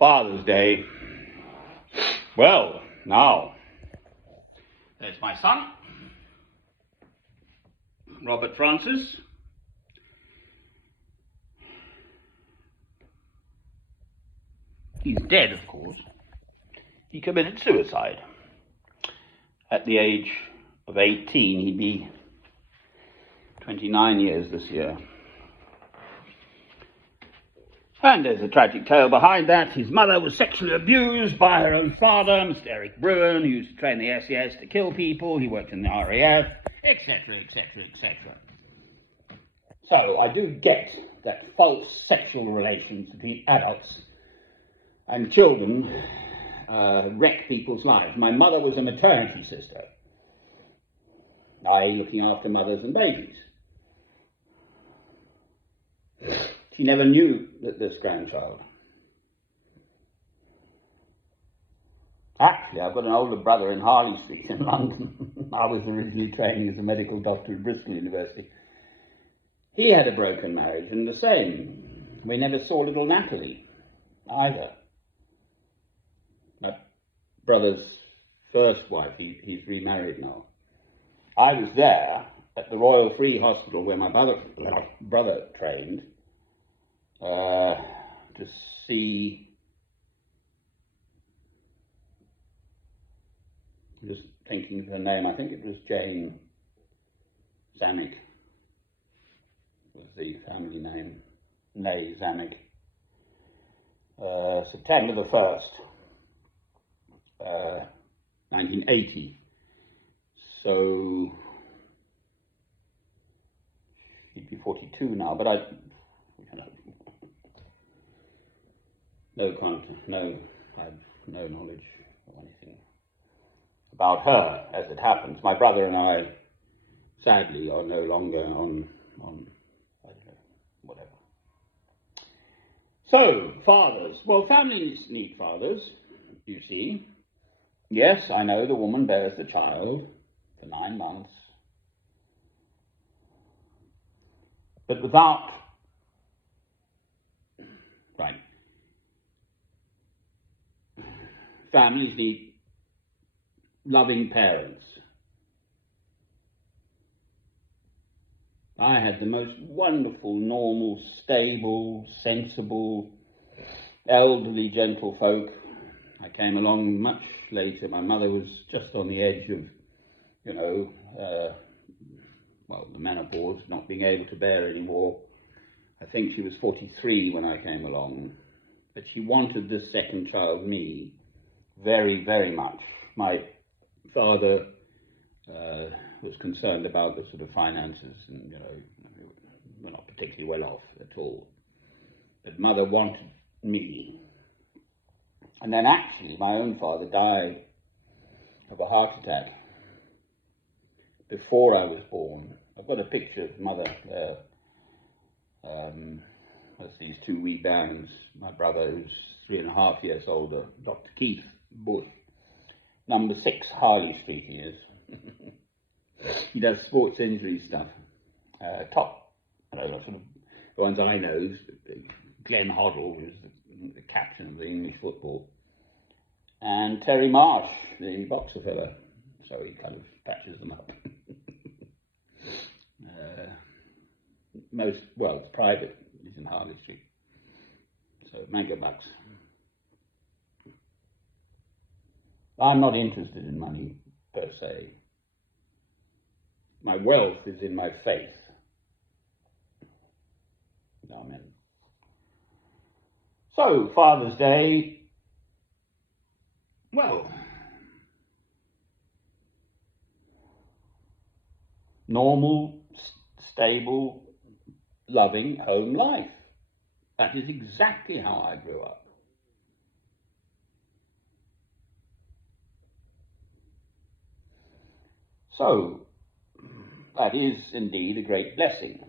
Father's Day. Well, now, there's my son, Robert Francis. He's dead, of course. He committed suicide. At the age of 18, he'd be 29 years this year. And there's a tragic tale behind that. His mother was sexually abused by her own father, Mr. Eric Bruin, who used to train the SES to kill people. He worked in the RAF, etc., etc., etc. So I do get that false sexual relations between adults and children wreck people's lives. My mother was a maternity sister, i.e. looking after mothers and babies. She never knew that this grandchild. Actually, I've got an older brother in Harley Street in London. I was originally training as a medical doctor at Bristol University. He had a broken marriage, and the same. We never saw little Natalie either. My brother's first wife, he's remarried now. I was there at the Royal Free Hospital where my brother trained to see. I'm just thinking of her name. I think it was Jane Zanuck was the family name. Nay Zanuck. September the 1st, 1980. So he'd be 42 now, but I have no knowledge or anything about her as it happens. My brother and I, sadly, are no longer on I don't know, whatever. So, fathers. Well, families need fathers, you see. Yes, I know the woman bears the child for 9 months. But without... Right. Families need loving parents. I had the most wonderful, normal, stable, sensible, elderly gentlefolk. I came along much later. My mother was just on the edge of, the menopause, not being able to bear anymore. I think she was 43 when I came along. But she wanted this second child, me, very, very much. My father was concerned about the sort of finances, and we're not particularly well off at all. But mother wanted me. And then actually my own father died of a heart attack before I was born. I've got a picture of mother there. There's these two wee bands. My brother, who's 3.5 years older, Dr. Keith Bush, number 6 Harley Street he is. He does sports injury stuff. Top, sort of the ones I know, Glenn Hoddle, who's the captain of the English football, and Terry Marsh, the boxer fella. So he kind of patches them up. It's private. He's in Harley Street. So mega bucks. I'm not interested in money per se. My wealth is in my faith. Amen. So, Father's Day, well, normal, stable, loving home life. That is exactly how I grew up. So, that is indeed a great blessing.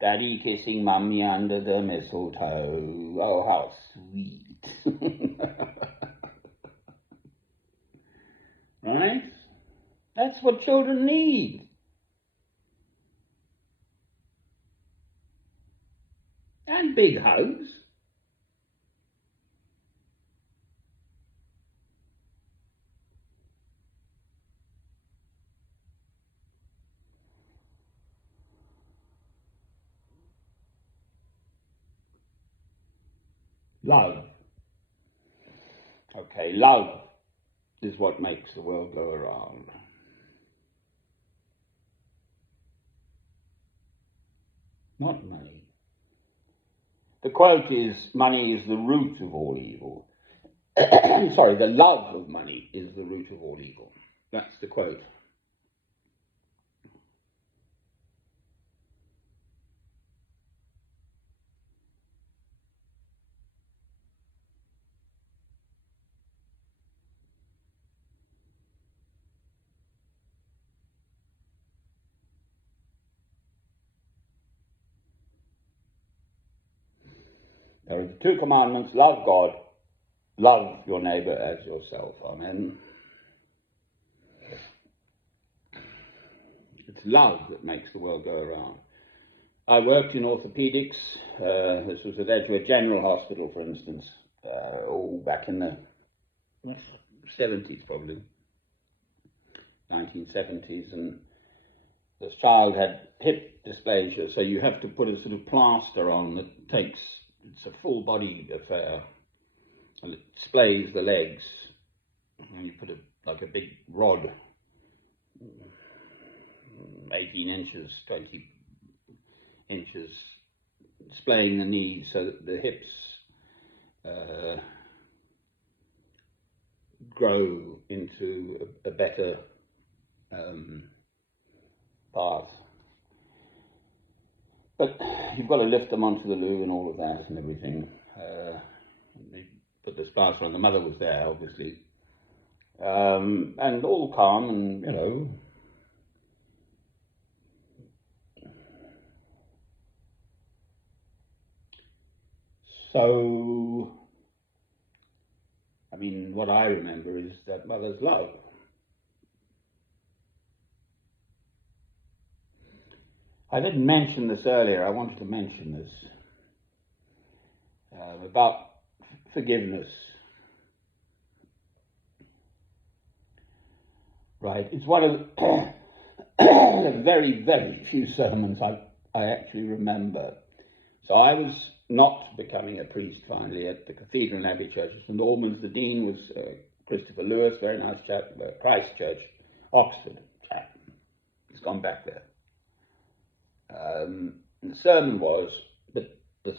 Daddy kissing mummy under the mistletoe. Oh, how sweet. Right? That's what children need. big hugs. Love. Okay, love is what makes the world go around. Not money. The quote is, money is the root of all evil. Sorry, the love of money is the root of all evil. That's the quote. There are the two commandments: love God, love your neighbour as yourself. Amen. It's love that makes the world go around. I worked in orthopedics. This was at Edgware General Hospital, for instance, back in the 70s, probably, 1970s, and this child had hip dysplasia, so you have to put a sort of plaster on that it's a full body affair, and it splays the legs, and you put like a big rod, 18 inches, 20 inches, splaying the knees so that the hips grow into a better path. But you've got to lift them onto the loo and all of that and everything. They put this plaster on. The mother was there, obviously. And all calm and, you know. So, I mean, what I remember is that mother's love. I didn't mention this earlier. I wanted to mention this about forgiveness. Right, it's one of the very, very few sermons I actually remember. So I was not becoming a priest finally at the Cathedral and Abbey Church of St Albans. The dean was Christopher Lewis, very nice chap, Christ Church, Oxford chap. He's gone back there. The sermon was, the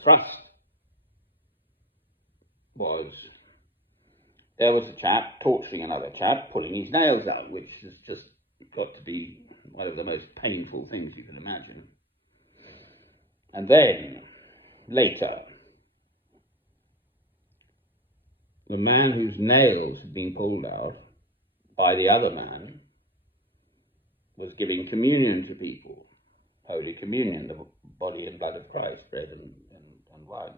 thrust was, there was a chap torturing another chap, pulling his nails out, which has just got to be one of the most painful things you can imagine. And then, later, the man whose nails had been pulled out by the other man was giving communion to people. Holy Communion, the body and blood of Christ, bread and wine.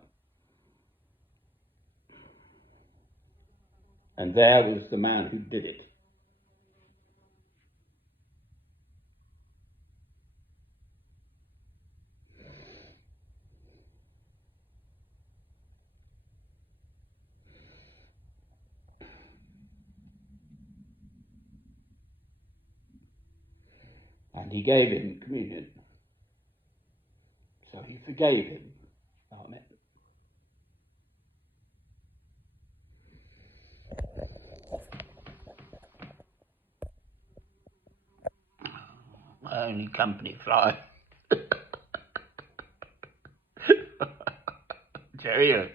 And there was the man who did it. And he gave him communion. So he forgave him. Amen. My only company fly. Cheerio.